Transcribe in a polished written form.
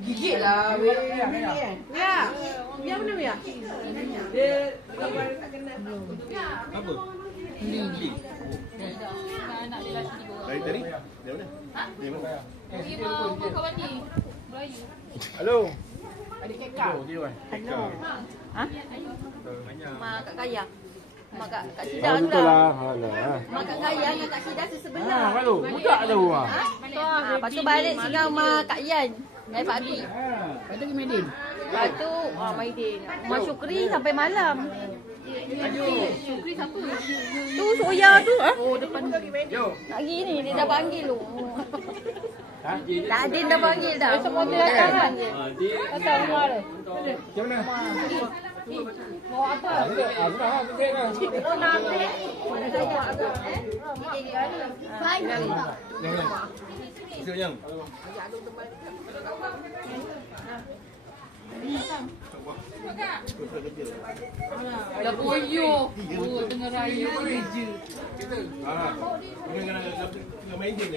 Gigit lah. Ya. Biar mana Mia? Dia Apa? Link. Anak dia lelaki 3 orang. Dari tadi? Dari mana? Dari mana? Pergi rumah kawan ni. Melayu. Halo. ada kekal. Hello. Ha? Mak Kak Kaya. Mak Kak Sida tu Betul lah. lah. Mak Kak Kaya dengan Kak Sida sebelah. Kalau budak tu ah. Lepas tu balik singgah rumah Kak Yan. Dari Pak Abi. Lepas tu Maidin. Lepas tu Maidin. Rumah Syukri sampai malam. Syukri siapa? Tu Soya tu. Oh, depan. Lagi ni dia dah panggil tu. Tak Adin dah panggil dah. Semua dia datang kan. Datang rumah dia. Macam mana? Mau apa? Azrah tu kan. Oh nak ambil. Siap yang. Dah boyok. Oh, tengah raya. Dengan main game.